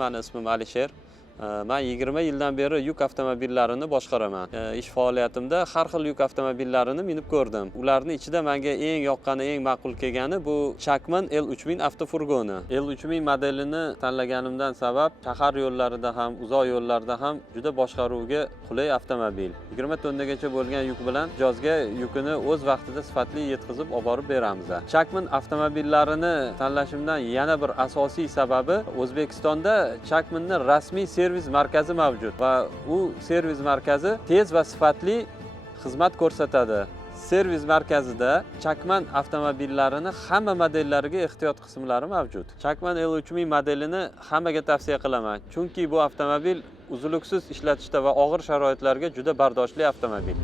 Mani ismim Alisher. Men 20 yildan beri yuk avtomobillarini boshqaraman. Ish faoliyatimda har xil yuk avtomobillarini minib ko'rdim. Ularning ichida menga eng yoqqani, eng ma'qul kelgani bu Chakman L3000 avtofurgoni. L3000 modelini tanlaganimdan sabab shahar yo'llarida ham, uzoq yo'llarda ham juda boshqaruvga qulay avtomobil. 20 tonnagacha bo'lgan yuk bilan mijozga yukini o'z vaqtida sifatli yetkazib olib borib beramiz. Chakman avtomobillarini tanlashimdan yana bir asosiy sababi O'zbekistonda Chakmanning rasmiy servis markazi mavjud va u servis markazi tez va sifatli xizmat ko'rsatadi. Servis markazida Chakman avtomobillarini hamma modellariga ehtiyot qismlari mavjud. Chakman L3000 modelini hammaga tavsiya qilaman, chunki bu avtomobil uzluksiz ishlatishda va og'ir sharoitlarga juda bardoshli avtomobil.